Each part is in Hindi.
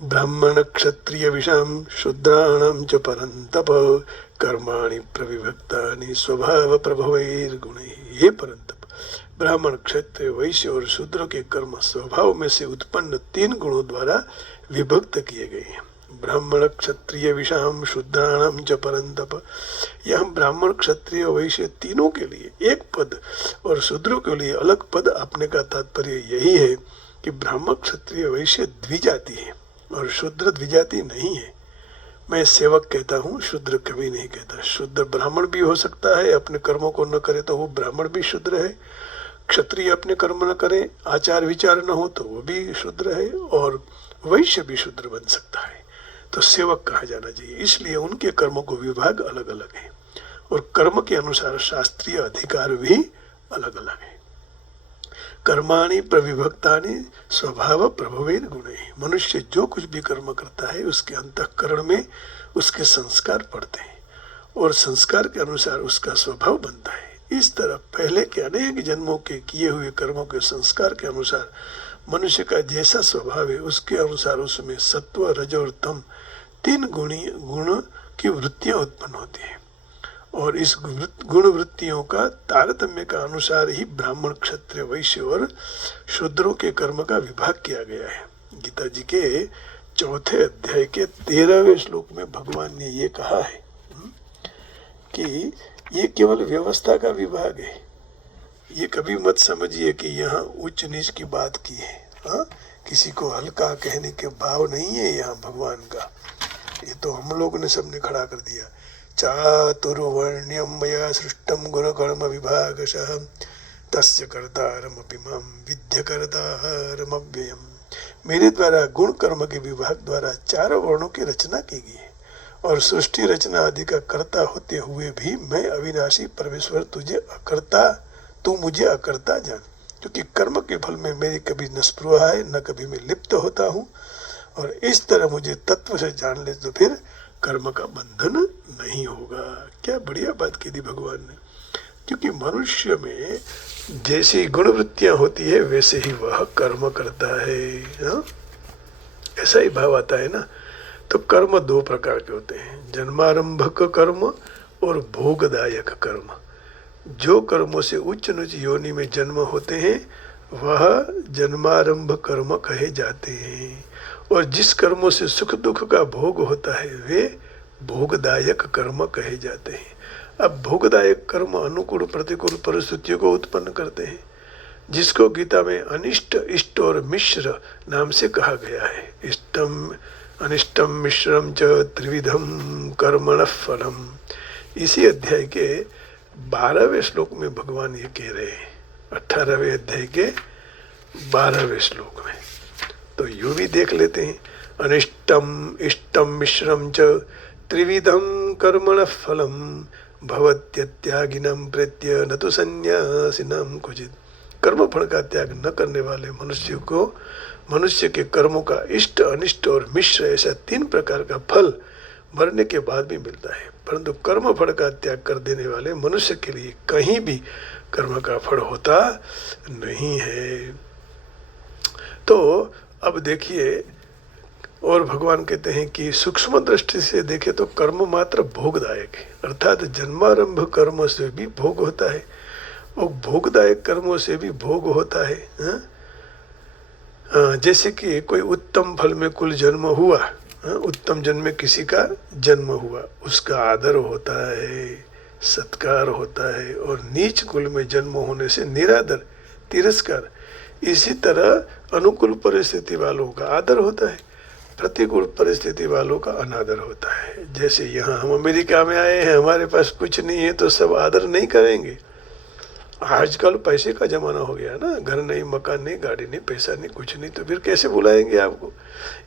ब्राह्मण क्षत्रिय विषाम शूद्राणाम च परंतप कर्माणि प्रविभक्तानि स्वभाव प्रभवैर्गुणैः। हे परंतप, ब्राह्मण क्षत्रिय वैश्य और शूद्र के कर्म स्वभाव में से उत्पन्न 3 गुणों द्वारा विभक्त किए गए हैं। ब्राह्मण क्षत्रिय विषाम शूद्राणाम च परंतप, यह ब्राह्मण क्षत्रिय वैश्य तीनों के लिए एक पद और शूद्रों के लिए अलग पद आपने का तात्पर्य यही है कि ब्राह्मण क्षत्रिय वैश्य द्विजाति है और शूद्र द्विजाति नहीं है। मैं सेवक कहता हूँ, शूद्र कभी नहीं कहता। शूद्र ब्राह्मण भी हो सकता है, अपने कर्मों को न करे तो वो ब्राह्मण भी शूद्र है। क्षत्रिय अपने कर्म न करे, आचार विचार न हो तो वो भी शूद्र है, और वैश्य भी शूद्र बन सकता है। तो सेवक कहा जाना चाहिए, इसलिए उनके कर्मों को विभाग अलग अलग है और कर्म के अनुसार शास्त्रीय अधिकार भी अलग अलग है। कर्माणि प्रविभक्तानि स्वभाव प्रभवेर गुणे, मनुष्य जो कुछ भी कर्म करता है उसके अंतःकरण में उसके संस्कार पड़ते हैं और संस्कार के अनुसार उसका स्वभाव बनता है। इस तरह पहले के अनेक जन्मों के किए हुए कर्मों के संस्कार के अनुसार मनुष्य का जैसा स्वभाव है उसके अनुसार उसमें सत्व, रज और तम 3 गुण की वृत्तियां उत्पन्न होती है और इस गुण वृत्तियों का तारतम्य का अनुसार ही ब्राह्मण क्षत्रिय वैश्य और शूद्रों के कर्म का विभाग किया गया है। गीता जी के 4 अध्याय के 13वें श्लोक में भगवान ने ये कहा है कि ये केवल व्यवस्था का विभाग है। ये कभी मत समझिए कि यहाँ उच्च नीच की बात की है। हाँ, किसी को हल्का कहने के भाव नहीं है यहाँ भगवान का। ये तो हम लोगों ने सबने खड़ा कर दिया। चातुर्वर्ण्यम मया सृष्टम गुण कर्म विभागशः तस्य कर्तारमपि मां विद्य कर्तारमव्ययम्। मेरे द्वारा गुण कर्म के विभाग द्वारा 4 वर्णों की रचना की गई है और सृष्टि रचना आदि का कर्ता होते हुए भी मैं अविनाशी परमेश्वर तू मुझे अकर्ता जान, क्योंकि कर्म के फल में मेरी कभी न स्पृहा है न कभी मैं लिप्त होता हूँ। और इस तरह मुझे तत्व से जान ले तो फिर कर्म का बंधन नहीं होगा। क्या बढ़िया बात की थी भगवान ने, क्योंकि मनुष्य में जैसी गुण वृत्तियां होती है वैसे ही वह कर्म करता है। हाँ? ऐसा ही भाव आता है ना। तो कर्म 2 प्रकार के होते हैं, जन्मारंभक कर्म और भोगदायक कर्म। जो कर्मों से उच्च नीच योनि में जन्म होते हैं वह जन्मारंभ कर्म कहे जाते हैं और जिस कर्मों से सुख दुख का भोग होता है वे भोगदायक कर्म कहे जाते हैं। अब भोगदायक कर्म अनुकूल प्रतिकूल परिस्थितियों को उत्पन्न करते हैं, जिसको गीता में अनिष्ट, इष्ट और मिश्र नाम से कहा गया है। इष्टम अनिष्टम मिश्रम च त्रिविधम कर्मण फलम। इसी अध्याय के 12वें श्लोक में भगवान ये कह रहे हैं, 18वें अध्याय के 12वें श्लोक में। तो यूं भी देख लेते हैं, अनिष्टम इष्टम मिश्रम च त्रिविधम कर्मण फलम भवत्यत्यागिनम प्रेत्य न तो संन्यासिनम क्वचित। कर्म फल का त्याग न करने वाले मनुष्य के कर्मों का इष्ट, अनिष्ट और मिश्र ऐसा 3 प्रकार का फल मरने के बाद भी मिलता है, परंतु कर्म फल का त्याग कर देने वाले मनुष्य के लिए कहीं भी कर्म का फल होता नहीं है। तो अब देखिए, और भगवान कहते हैं कि सूक्ष्म दृष्टि से देखें तो कर्म मात्र भोगदायक है, अर्थात जन्मारंभ कर्म से भी भोग होता है और भोगदायक कर्मों से भी भोग होता है। जैसे कि कोई उत्तम फल में कुल जन्म हुआ, उत्तम जन्म में किसी का जन्म हुआ, उसका आदर होता है, सत्कार होता है, और नीच कुल में जन्म होने से निरादर, तिरस्कार। इसी तरह अनुकूल परिस्थिति वालों का आदर होता है, प्रतिकूल परिस्थिति वालों का अनादर होता है। जैसे यहाँ हम अमेरिका में आए हैं, हमारे पास कुछ नहीं है तो सब आदर नहीं करेंगे। आजकल पैसे का जमाना हो गया ना, घर नहीं, मकान नहीं, गाड़ी नहीं, पैसा नहीं, कुछ नहीं, तो फिर कैसे बुलाएंगे आपको।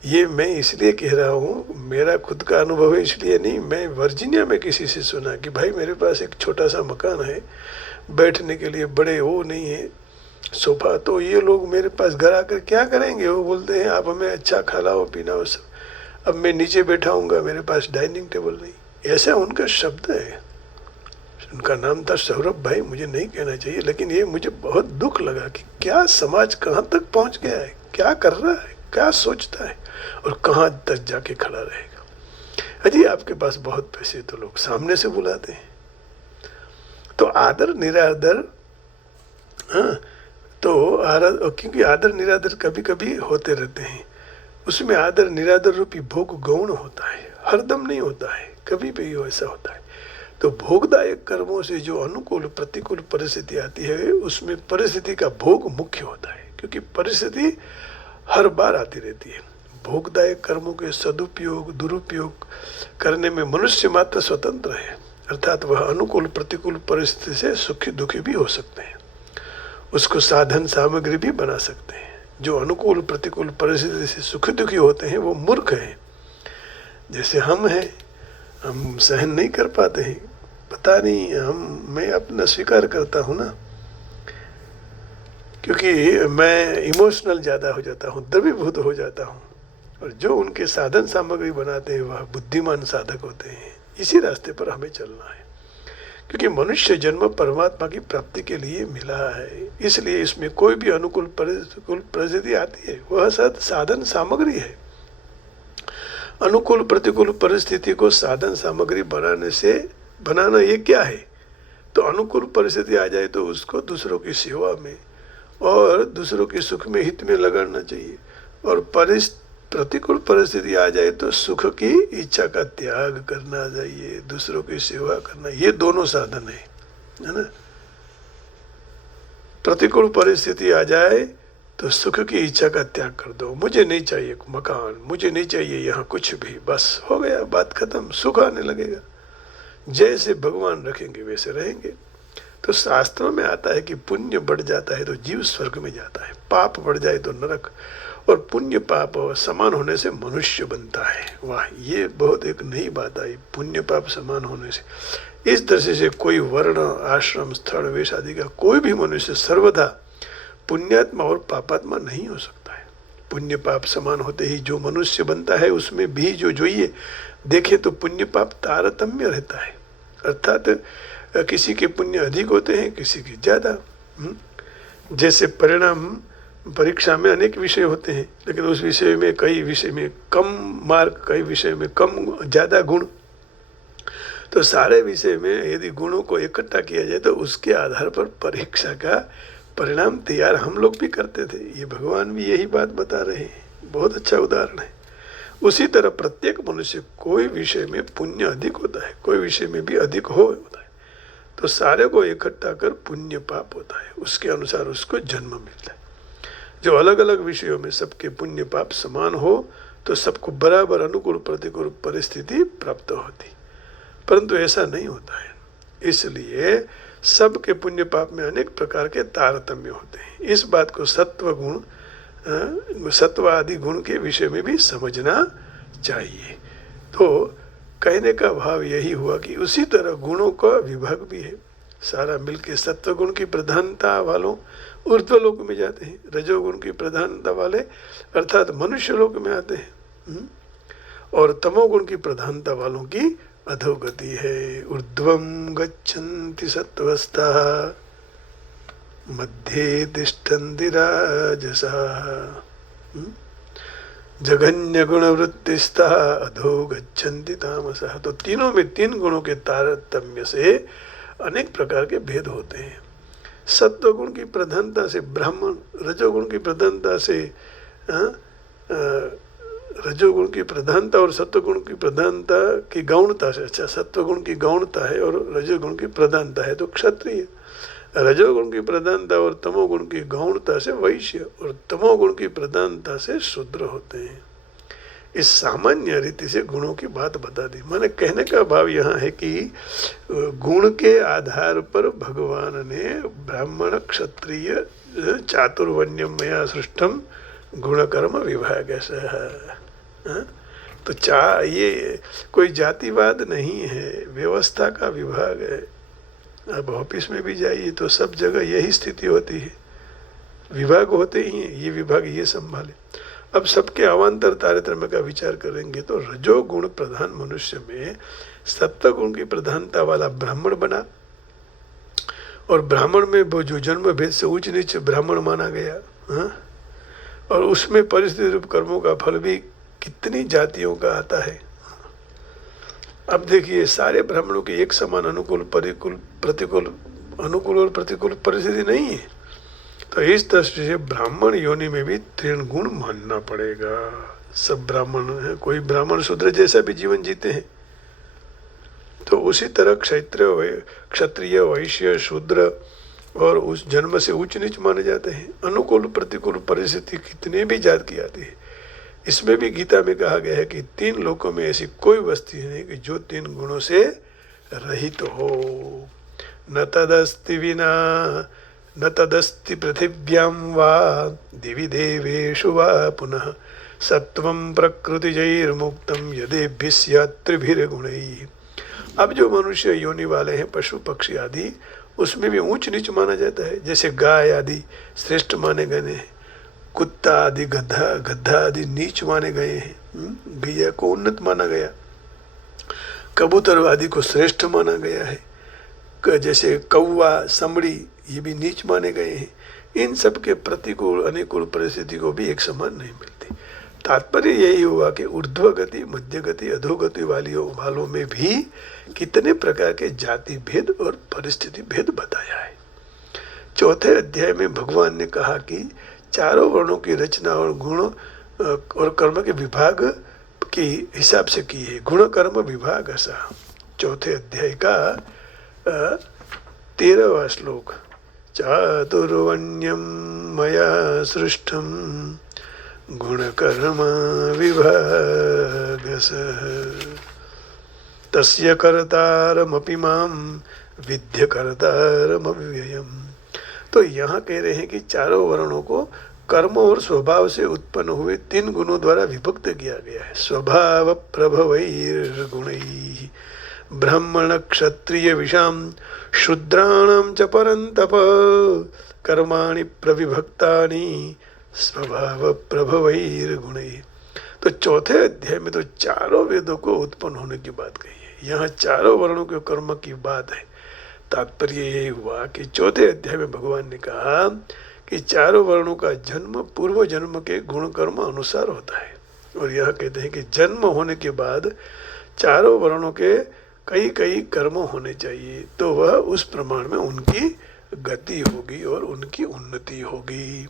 ये मैं इसलिए कह रहा हूँ, मेरा खुद का अनुभव है इसलिए नहीं। मैं वर्जीनिया में किसी से सुना कि भाई मेरे पास एक छोटा सा मकान है, बैठने के लिए बड़े वो नहीं है सोफा, तो ये लोग मेरे पास घर आकर क्या करेंगे। वो बोलते हैं आप हमें अच्छा खिलाओ पिलाओ सब, अब मैं नीचे बैठा हूँगा, मेरे पास डाइनिंग टेबल नहीं। ऐसा उनका शब्द है। उनका नाम था सौरभ भाई, मुझे नहीं कहना चाहिए, लेकिन ये मुझे बहुत दुख लगा कि क्या समाज कहाँ तक पहुँच गया है, क्या कर रहा है, क्या सोचता है। और कहाँ तक जाके खड़ा रहेगा। अजी आपके पास बहुत पैसे तो लोग सामने से बुलाते हैं, तो आदर निरादर, हाँ, तो क्योंकि आदर निरादर कभी कभी होते रहते हैं, उसमें आदर निरादर रूपी भोग गौण होता है, हरदम नहीं होता है, कभी भी ऐसा होता है। तो भोगदायक कर्मों से जो अनुकूल प्रतिकूल परिस्थिति आती है, उसमें परिस्थिति का भोग मुख्य होता है, क्योंकि परिस्थिति हर बार आती रहती है। भोगदायक कर्मों के सदुपयोग दुरुपयोग करने में मनुष्य मात्र स्वतंत्र है, अर्थात वह अनुकूल प्रतिकूल परिस्थिति से सुखी दुखी भी हो सकते हैं, उसको साधन सामग्री भी बना सकते हैं। जो अनुकूल प्रतिकूल परिस्थिति से सुखी दुखी होते हैं वो मूर्ख हैं। जैसे हम हैं, हम सहन नहीं कर पाते हैं, पता नहीं, मैं अपना स्वीकार करता हूँ ना, क्योंकि मैं इमोशनल ज़्यादा हो जाता हूँ, द्रवीभूत हो जाता हूँ, और जो उनके साधन सामग्री बनाते हैं वह बुद्धिमान साधक होते हैं। इसी रास्ते पर हमें चलना है, क्योंकि मनुष्य जन्म परमात्मा की प्राप्ति के लिए मिला है, इसलिए इसमें कोई भी अनुकूल प्रतिकूल परिस्थिति आती है वह साधन सामग्री है। अनुकूल प्रतिकूल परिस्थिति को साधन सामग्री बनाना ये क्या है? तो अनुकूल परिस्थिति आ जाए तो उसको दूसरों की सेवा में और दूसरों के सुख में हित में लगाना चाहिए, और प्रतिकूल परिस्थिति आ जाए तो सुख की इच्छा का त्याग करना चाहिए, दूसरों की सेवा करना। ये दोनों साधन है ना। प्रतिकूल परिस्थिति आ जाए तो सुख की इच्छा का त्याग कर दो, मुझे नहीं चाहिए मकान, मुझे नहीं चाहिए यहाँ कुछ भी, बस हो गया, बात खत्म, सुख आने लगेगा। जैसे भगवान रखेंगे वैसे रहेंगे। तो शास्त्रों में आता है कि पुण्य बढ़ जाता है तो जीव स्वर्ग में जाता है, पाप बढ़ जाए तो नरक, और पुण्य पाप समान होने से मनुष्य बनता है। वाह, ये बहुत एक नई बात आई, पुण्य पाप समान होने से। इस तरह से कोई वर्ण आश्रम स्थल वेश आदि का कोई भी मनुष्य सर्वदा पुण्यात्मा और पापात्मा नहीं हो सकता है। पुण्य पाप समान होते ही जो मनुष्य बनता है उसमें भी जो ये देखे तो पुण्य पाप तारतम्य रहता है, अर्थात किसी के पुण्य अधिक होते हैं, किसी के ज़्यादा। जैसे परिणाम परीक्षा में अनेक विषय होते हैं, लेकिन उस विषय में कई विषय में कम मार्क, कई विषय में कम ज़्यादा गुण। तो सारे विषय में यदि गुणों को इकट्ठा किया जाए तो उसके आधार पर परीक्षा का परिणाम तैयार हम लोग भी करते थे। ये भगवान भी यही बात बता रहे हैं, बहुत अच्छा उदाहरण है। उसी तरह प्रत्येक मनुष्य कोई विषय में पुण्य अधिक होता है, कोई विषय में भी अधिक होता है, तो सारे को इकट्ठा कर पुण्य पाप होता है, उसके अनुसार उसको जन्म मिलता है। जो अलग अलग विषयों में सबके पुण्य पाप समान हो तो सबको बराबर अनुकूल प्रतिकूल परिस्थिति प्राप्त होती, परंतु ऐसा नहीं होता है। इसलिए सबके पुण्य पाप में अनेक प्रकार के तारतम्य होते हैं। इस बात को सत्व आदि गुण के विषय में भी समझना चाहिए। तो कहने का भाव यही हुआ कि उसी तरह गुणों का विभाग भी है। सारा मिलके सत्व गुण की प्रधानता वालों ऊर्ध्वलोक में जाते हैं, रजोगुण की प्रधानता वाले अर्थात मनुष्य लोक में आते हैं, और तमोगुण की प्रधानता वालों की अधोगति है। ऊर्ध्वं गच्छन्ति सत्त्वस्थाः मध्ये तिष्ठन्ति राजसाः जघन्य गुणवृत्तिस्थाः अधो गच्छन्ति तामसः। तो तीनों में तीन गुणों के तारतम्य से अनेक प्रकार के भेद होते हैं। सत्व गुण की प्रधानता से ब्राह्मण, रजोगुण की प्रधानता से रजोगुण की प्रधानता और सत्वगुण की प्रधानता की गौणता से, अच्छा सत्वगुण की गौणता है और रजोगुण की प्रधानता है तो क्षत्रिय, रजोगुण की प्रधानता और तमोगुण की गौणता से वैश्य, और तमोगुण की प्रधानता से शूद्र होते हैं। इस सामान्य रीति से गुणों की बात बता दी। मैंने कहने का भाव यहाँ है कि गुण के आधार पर भगवान ने ब्राह्मण क्षत्रिय चातुर्वर्ण्यम मया सृष्टम गुण कर्म विभाग ऐसा है। तो ये कोई जातिवाद नहीं है, व्यवस्था का विभाग है। अब ऑफिस में भी जाइए तो सब जगह यही स्थिति होती है, विभाग होते ही हैं, ये विभाग ये संभाले। अब सबके अवान्तर तारतम्य का विचार करेंगे तो रजोगुण प्रधान मनुष्य में सत्वगुण की प्रधानता वाला ब्राह्मण बना, और ब्राह्मण में वो जो जन्म भेद से ऊंच नीच ब्राह्मण माना गया, और उसमें परिस्थिति रूप कर्मों का फल भी कितनी जातियों का आता है। अब देखिए सारे ब्राह्मणों के एक समान अनुकूल प्रतिकूल अनुकूल और प्रतिकूल परिस्थिति नहीं है। तो इस दृष्टि से ब्राह्मण योनि में भी 3 गुण मानना पड़ेगा। सब ब्राह्मण है, कोई ब्राह्मण शूद्र जैसा भी जीवन जीते हैं, तो उसी तरह क्षत्रिय वैश्य शूद्र और उस जन्म से ऊंच नीच माने जाते हैं। अनुकूल प्रतिकूल परिस्थिति कितने भी जात की आती है। इसमें भी गीता में कहा गया है कि 3 लोकों में ऐसी कोई वस्तु नहीं कि जो 3 गुणों से रहित हो। न तदस्ति विना न तदस्ति पृथिव्यां वा दिवि देवेषु वा पुनः सत्वं प्रकृतिजैर्मुक्तं यदेभिः स्यात् त्रिभिर्गुणैः। अब जो मनुष्य योनि वाले हैं, पशु पक्षी आदि, उसमें भी ऊंच नीच माना जाता है। जैसे गाय आदि श्रेष्ठ माने गए हैं, कुत्ता आदि गधा आदि नीच माने गए हैं, गैया को उन्नत माना गया, कबूतर आदि को श्रेष्ठ माना गया है, जैसे कौवा समड़ी ये भी नीच माने गए हैं। इन सब के प्रतिकूल अनुकूल परिस्थिति को भी एक समान नहीं मिलती। तात्पर्य यही हुआ कि ऊर्ध्व गति, मध्य गति, अधोगति वालों में भी कितने प्रकार के जाति भेद और परिस्थिति भेद बताया है। 4थे अध्याय में भगवान ने कहा कि चारों वर्णों की रचना और गुण और कर्म के विभाग के हिसाब से की है। गुण कर्म विभाग ऐसा 4थे अध्याय का 13वां श्लोक। चातुर्वर्ण्यं मया सृष्टं गुणकर्म विभागसः तस्य कर्तारमपि मां विद्य कर्तारमव्ययम्। तो यहाँ कह रहे हैं कि चारों वर्णों को कर्म और स्वभाव से उत्पन्न हुए 3 गुणों द्वारा विभक्त किया गया है। स्वभाव प्रभवैर्गुणैः ब्राह्मण क्षत्रिय विषाम शूद्राणां च परन्तप कर्माणि प्रविभक्तानि स्वभाव प्रभवैर्गुणैः। तो 4थे अध्याय में तो चारों वेदों को उत्पन्न होने की बात कही है। यहाँ चारों वर्णों के कर्म की बात है। तात्पर्य यही हुआ कि 4थे अध्याय में भगवान ने कहा कि चारों वर्णों का जन्म पूर्व जन्म के गुण कर्म अनुसार होता है। और यहाँ कहते हैं कि जन्म होने के बाद चारों वर्णों के कई कई कर्म होने चाहिए, तो वह उस प्रमाण में उनकी गति होगी और उनकी उन्नति होगी।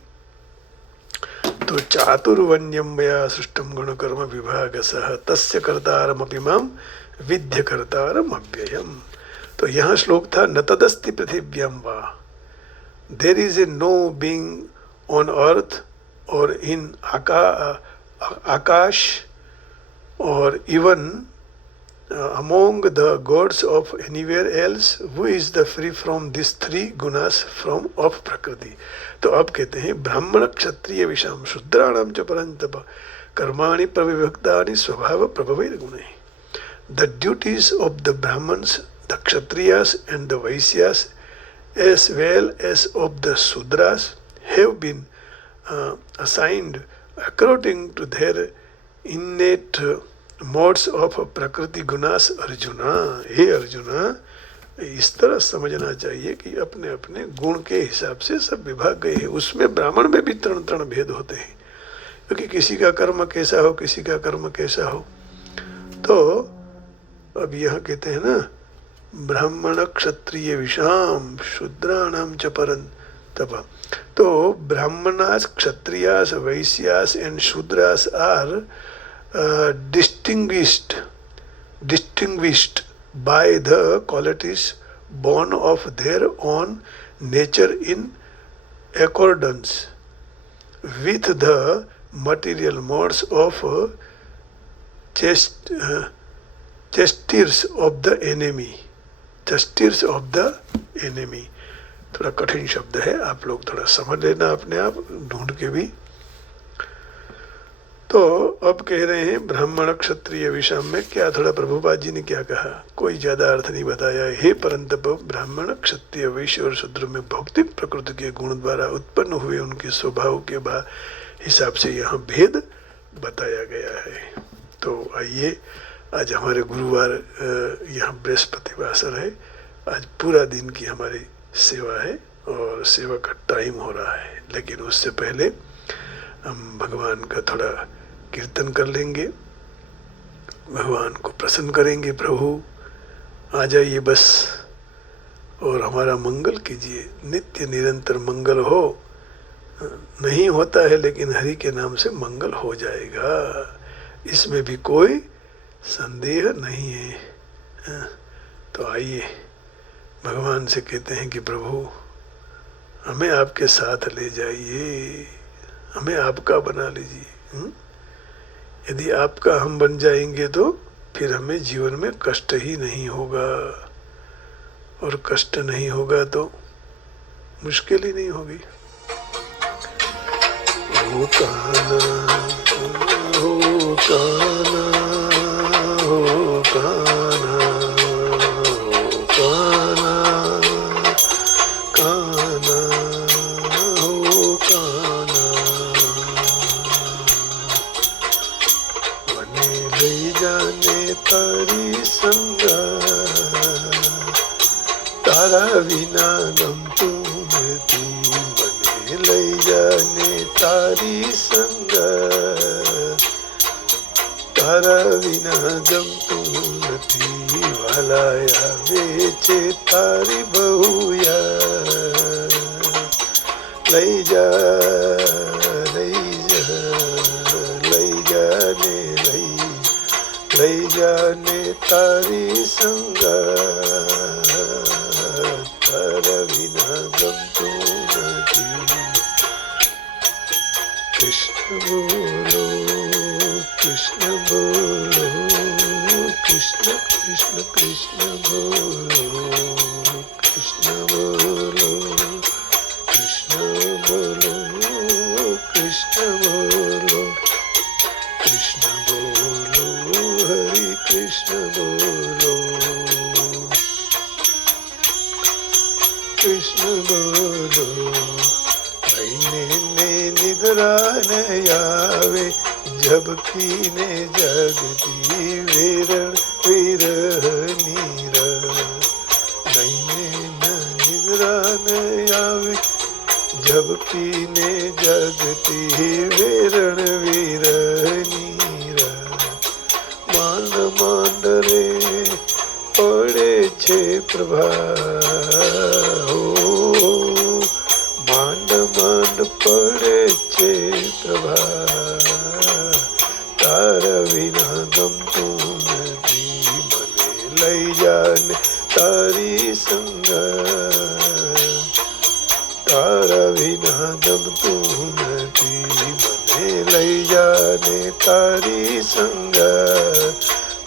तो चातुर्वर्ण्यं मया सृष्टं गुण कर्म विभागसः तस्य कर्तारमपि मां विद्य कर्तारमव्ययम्। तो यहाँ श्लोक था न तदस्ति पृथिव्यां वा, there is a know being on earth और इन आकाश और even among the gods of anywhere else who is the free from these 3 gunas from of prakriti। तो अब कहते हैं ब्राह्मण क्षत्रिय विषाम शूद्राणाम च परन्तप कर्माणि प्रविभक्तानि स्वभाव प्रभवैर्गुणैः। The duties of the Brahmins, the Kshatriyas and the Vaisyas as well as of the Sudras have been assigned according to their innate modes of प्रकृति गुणास अर्जुना। हे अर्जुना, इस तरह समझना चाहिए कि अपने अपने गुण के हिसाब से सब विभाग गए हैं। उसमें ब्राह्मण में भी 3 भेद होते हैं, क्योंकि किसी का कर्म कैसा हो, किसी का कर्म कैसा हो। तो अब यहाँ कहते हैं ना, ब्राह्मण क्षत्रिय विषाम शूद्राणाम च परन्तप। तो Brahmanas, Kshatriyas, Vaishyas and Shudras are distinguished by the qualities born of their own nature in accordance with the material modes of chasters of the enemy। थोड़ा कठिन शब्द है, आप लोग थोड़ा समझ लेना अपने आप ढूंढ के भी। तो अब कह रहे हैं ब्राह्मण क्षत्रिय विषम में क्या, थोड़ा प्रभुपाद जी ने क्या कहा, कोई ज्यादा अर्थ नहीं बताया। हे परंतप ब्राह्मण क्षत्रिय वैश्य और शूद्र में भौतिक प्रकृति के गुण द्वारा उत्पन्न हुए उनके स्वभाव के हिसाब से यहाँ भेद बताया गया है। तो आइए, आज हमारे गुरुवार यहाँ बृहस्पतिवासर है, आज पूरा दिन की हमारी सेवा है और सेवा का टाइम हो रहा है। लेकिन उससे पहले हम भगवान का थोड़ा कीर्तन कर लेंगे, भगवान को प्रसन्न करेंगे। प्रभु आ जाइए बस और हमारा मंगल कीजिए, नित्य निरंतर मंगल हो। नहीं होता है लेकिन हरि के नाम से मंगल हो जाएगा, इसमें भी कोई संदेह नहीं है। तो आइए भगवान से कहते हैं कि प्रभु हमें आपके साथ ले जाइए, हमें आपका बना लीजिए। यदि आपका हम बन जाएंगे तो फिर हमें जीवन में कष्ट ही नहीं होगा, और कष्ट नहीं होगा तो मुश्किल ही नहीं होगी। ओ कान्हा, ओ कान्हा, ओ कान्हा, ओ कान्हा, कान्हा, ओ कान्हा, बने ले जाने तारी संग, तारा विना गमતું નથી, મને લઈ જાને તારી સંગ, તારા વિના ગમતું નથી, વાલા આવે છે તારી બહુયા, લઈ जा લઈ जा લઈ जाने લઈ जाने તારી સંગ, તારા વિના ગમતું નથી। कृष्ण बोलो, कृष्ण बोलो, कृष्ण कृष्ण कृष्ण बोलो, कृष्ण बोलो, कृष्ण बोलो, कृष्ण बोलो, कृष्ण बोलो, हरि कृष्ण बोलो, कृष्ण बोलो। निद्रा न आवे झबकी ने जगती, वेरण विरह नीर, नैने न निद्रा न आवे झबकी ने जगती, वेरण विरह नीर, માંડ માંડ રે પડે છે પ્રભા, માંડ માંડ પડે છે પ્રભા, તારા વિના ગમતું નથી, મને લઈ જાને તારી સંગ, તારા વિના ગમતું નથી, મને લઈ જાને તારી સંગ,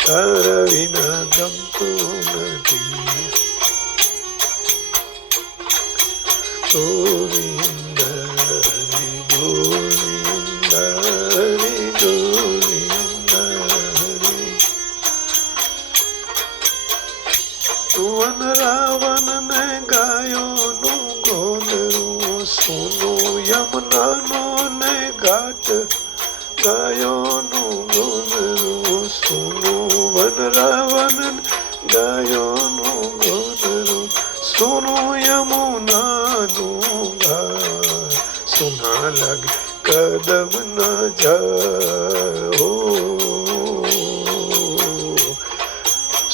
તારા વિના ગમતું નથી। गोविंद हरि गोविंद हरि गोविंद हरि। वन रावण ने गायो नु गोंदरू, सोनू यमुना नो ने घाट गायो नु गोंदरू, सोनू वन रावण गायो नु गोंदरू, सोनू यमुना सुना लगे कदम न जाओ,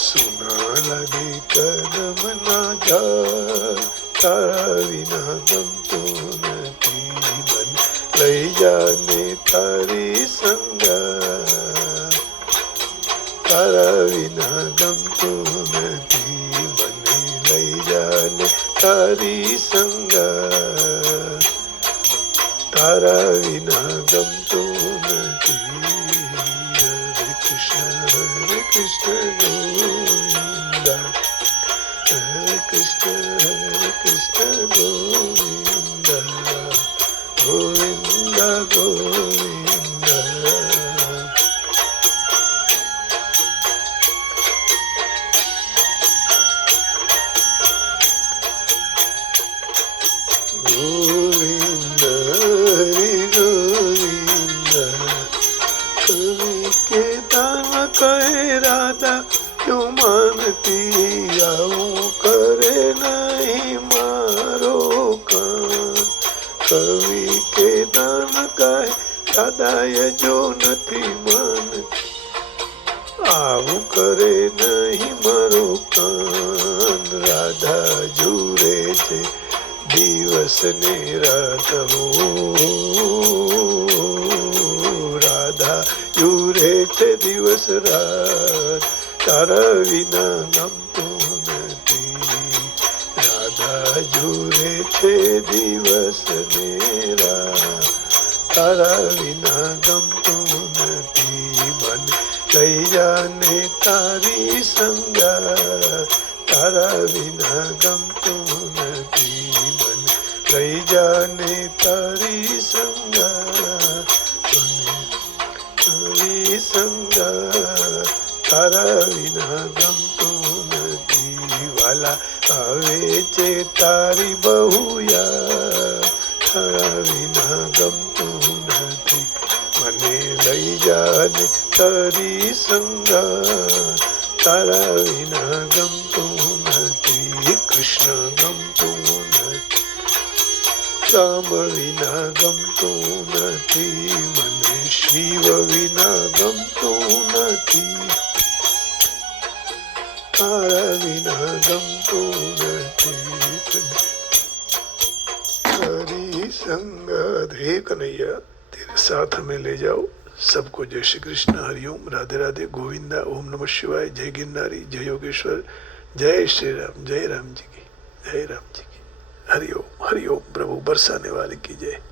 सुना लगे कदम न जाओ, तारा विना गमતું નથી, मन લઈ જાને તારી સંગ, તારા વિના ગમતું નથી, મને લઈ જાને તારી સંગ, तारा विना गमતું નથી। हरे कृष्ण गोविंदा, हरे कृष्ण गोविंदा, गोविंदा गोविंदा। गोविंद हरि गोविंद, कवि के दाम कहे राधा क्यों मानती, आऊं करे नहीं मारो कान, कवि के दाम कहे દાદાએ જો નથી માનતી, આવું કરે નહીં મારું કાન. રાધા જુરે છે દિવસ ને રાત હો, રાધા જુરે છે દિવસ રાત, તારા વિના ગમતું નથી. રાધા જુરે છે દિવસ ને રાત, તારા વિના ગમતું નથી. મન લઈ જાને તારી સંગાત, તારા વિના ગમતું નથી. મન લઈ જાને તારી સંગાત, તારી સંગાત, તારા વિના ગમતું નથી. વાલા આવે છે તારી બહુ યાદ, તારા વિના ગમતું નથી. મને લઈ જાને તારી સંગાત, તારા વિના ગમતું નથી. કૃષ્ણ ગમતું નથી, રામ વિના ગમતું નથી. મને શિવ વિના ગમતું નથી, તારા વિના ગમતું નથી. તારી संगत हे कन्हैया तेरे साथ हमें ले जाओ. सबको जय श्री कृष्ण, हरिओम, राधे राधे, गोविंदा, ओम नमः शिवाय, जय गिरनारी, जय योगेश्वर, जय श्री राम, जय राम जी की, जय राम जी की. हरिओम हरिओम. प्रभु बरसाने वाले की जय.